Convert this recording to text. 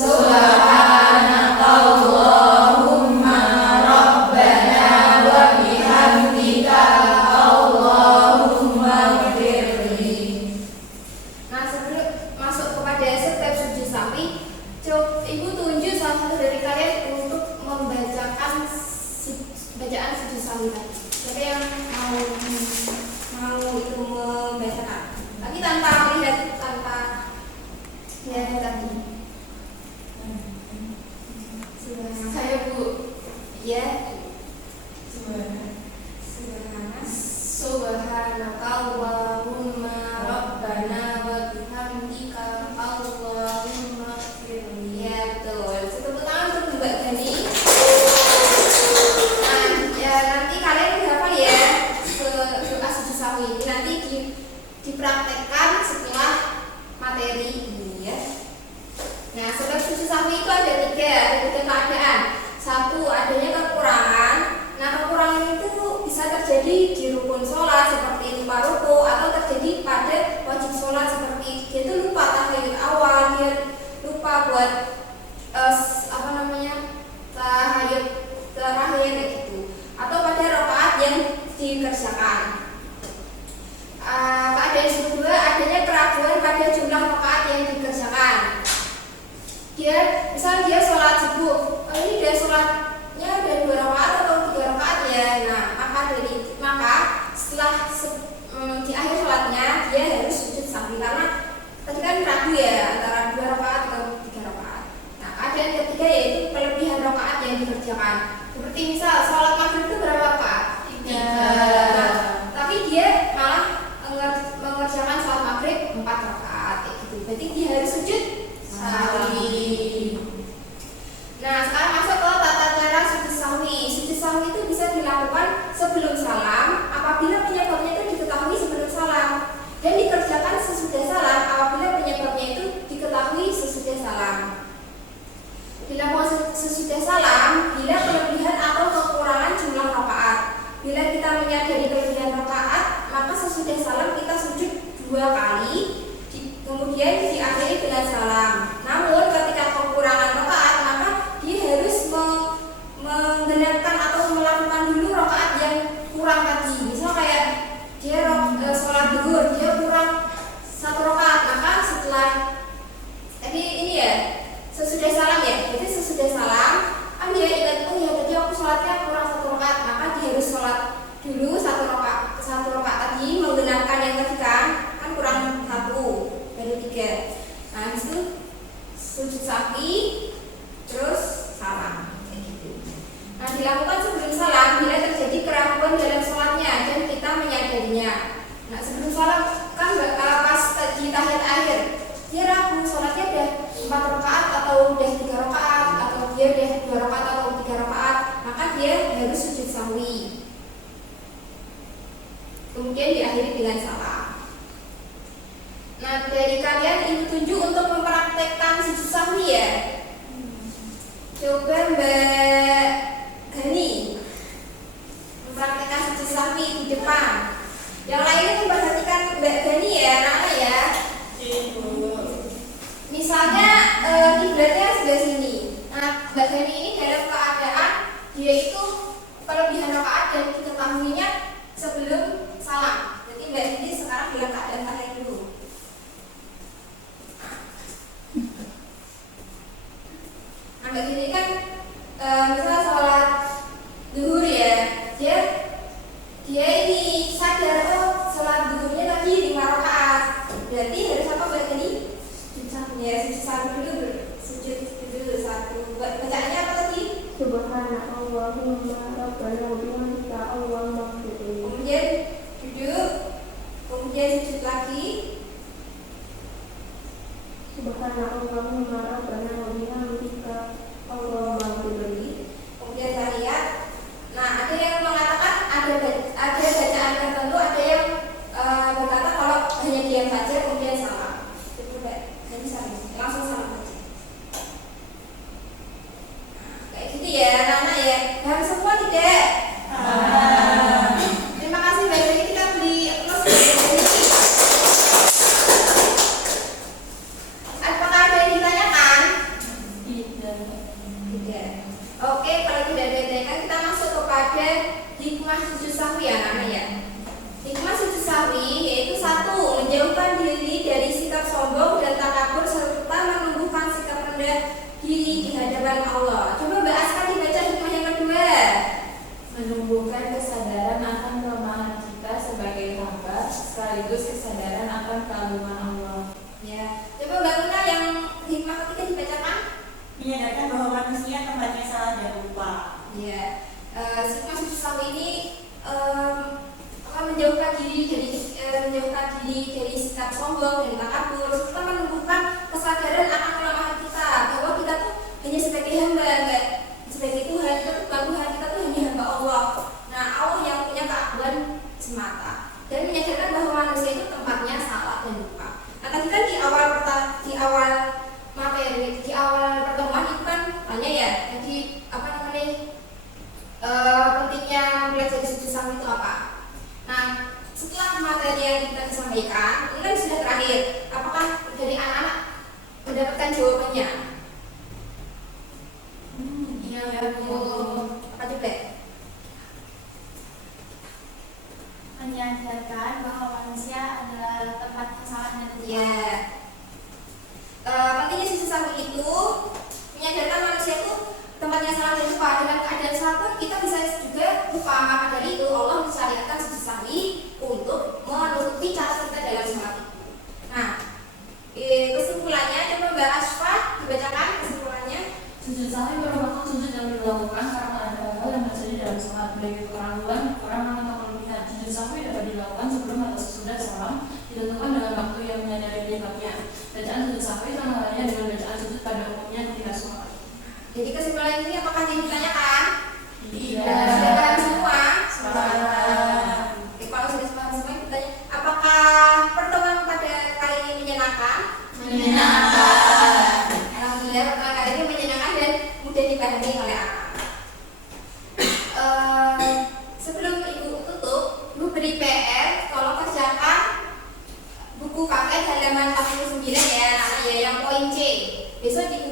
So terjadi di rukun sholat seperti lupa ruku, atau terjadi pada wajib sholat seperti dia tuh lupa tahiyat awal, dia lupa buat tahiyat terakhir gitu, atau pada rakaat yang dikerjakan. Keadaan yang kedua, adanya keraguan pada jumlah rakaat yang dikerjakan. Misal dia sholat subuh, ini dia sholatnya ada 2 rakaat atau 3 rakaat ya. Nah, maka setelah di akhir sholatnya dia harus sujud sahwi, karena tadi kan ragu ya antara 2 rakaat atau 3 rakaat. Nah, keadaan ketiga yaitu kelebihan rakaat yang dikerjakan. Seperti misal sholat maghrib itu berapa rakaat? 3. Nah, tapi dia malah mengerjakan sholat maghrib 4 rakaat gitu. Berarti dia harus sujud sahwi. Nah, sekarang masuk ke tata cara sujud sahwi. Sujud sahwi itu bisa dilakukan sebelum salam apabila penyebabnya itu diketahui sebelum salam, dan dikerjakan sesudah salam apabila penyebabnya itu diketahui sesudah salam. Dilakukan sesudah salam bila kelebihan atau kekurangan jumlah rakaat. Bila kita menyadari kelebihan rakaat, maka sesudah salam kita sujud 2 kali, kemudian diakhiri dengan salam. Namun ketika kekurangan rakaat, maka dia harus menggenapkan atau melakukan dulu rakaat yang kurang tadi. Misal kayak dia sholat zuhur, dia kurang 1 rakaat, maka setelah tadi ini ya sesudah salam ya, jadi sesudah salam kan dia ingat, oh ya tadi aku sholatnya kurang 1 rakaat, maka dia harus sholat dulu 1 rakaat tadi, menggenapkan yang tadi kan kurang 1 dari 3. Nah itu sujud sahwi terus salam kayak gitu. Nah, dilakukan sebelum salam bila terjadi keraguan dalam sholatnya dan kita menyadarinya. Nah, sebelum salam kan pas di tahiyat akhir dia ragu sholatnya udah 4 rakaat atau udah 3 rakaat, atau dia udah 2 rakaat atau 3 rakaat, maka dia harus sujud sahwi. Kemudian diakhiri dengan salam. Nah, dari kalian ini tunjuk untuk mempraktekkan sujud sahwi ya. Coba Mbak Gani mempraktekkan sujud sahwi di depan. Yang lainnya memperhatikan Mbak Gani ya, anak-anak ya. Misalnya kiblatnya sebelah sini. Nah, Mbak Gani ini dalam keadaan dia itu kelebihan rakaat dan diketahuinya sebelum salam. Jadi Mbak Gani sekarang dalam keadaan tahiyat dulu. Nah, Mbak Gani kan misalnya sholat zuhur ya, dia ini sadar, oh sholat zuhurnya tadi 5 rakaat, berarti harus apa Mbak Gani? Ya, sujud dulu 1. Bacaannya apa tadi? Subhanallahumma rabbana wa bihamdika Allahumma ighfirli. Kemudian duduk, kemudian sujud lagi. Subhanallahumma rabbana wa bihamdika Allahumma ighfirli. Kemudian tahiyat. Nah, ada yang mengatakan ada bacaan tertentu, ada yang berkata kalau hanya diam saja kemudian salam. Coba jadi langsung salam saja. Nah, kayak gitu ya anak-anak ya. Paham semua tidak? Terima kasih. Baik, jadi kita beli plus. Apakah ada yang ditanyakan? Tidak. Oke, kalau tidak ada yang ditanyakan, kita masuk kepada hikmah sujud sahwi ya anak-anak ya. Hikmah sujud sahwi yaitu 1. Menjauhkan diri dari sikap sombong dan takabur serta menumbuhkan sikap rendah diri di hadapan Allah. Coba Mbak Aska dibaca hikmah yang kedua. Menumbuhkan kesadaran akan kelemahan kita sebagai hamba sekaligus kesadaran akan keagungan Allah. Ya, coba Mbak Luna yang hikmah ketiga dibacakan. Menyadarkan bahwa manusia tempatnya salah dan lupa. Ya, hikmah sujud sahwi ini akan menjauhkan diri dari sikap sombong dan takabur, serta menumbuhkan kesadaran akan kelemahan kita, bahwa kita tuh hanya sebagai hamba, enggak sebagai Tuhan. Kita tuh bukan Tuhan, kita tuh hanya hamba Allah. Nah, Allah yang punya keagungan semata, dan menyadarkan bahwa manusia itu tempatnya salah dan lupa. Nah, tadi kan di awal pertemuan itu kan tanya ya, jadi apa namanya pentingnya belajar sujud sahwi itu apa? Nah, setelah materi yang kita sampaikan, ini kan sudah terakhir. Apakah dari anak-anak mendapatkan jawabannya? Iya, Bu. Apa coba? Menyadarkan bahwa manusia adalah tempat kesalahan dan Ya. Pentingnya sisi satu itu menyadarkan manusia itu tempatnya salah dan lupa. Dengan keadaan salah pun kita bisa juga lupa. Maka dari itu Allah mensyariatkan sisi sahwi untuk menutupi cara kita dalam sholat itu. Nah, kesimpulannya coba Mbak Asfa dibacakan kesimpulannya. Sujud sahwi merupakan sujud yang dilakukan karena ada hal yang terjadi dalam sholat, baik itu keranguan, kekurangan atau kelebihan. Sujud sahwi dapat dilakukan sebelum atau sesudah salam, ditentukan dengan waktu yang menyadari penyebabnya. Bacaan sujud sahwi sama halnya dengan bacaan sujud pada umumnya ketika sholat. Jadi kesimpulan ini apakah yang ditanyakan? Iya. Sudah paham semua? Paham. Oke, kalau sudah paham semua, kita tanya, apakah pertemuan pada kali ini menyenangkan? Menyenangkan. Alhamdulillah pertemuan kali ini menyenangkan dan mudah dipahami oleh anak. Sebelum Ibu tutup, Ibu beri PR, tolong kerjakan buku paket halaman 49 ya anak-anak ya, yang poin C. Besok di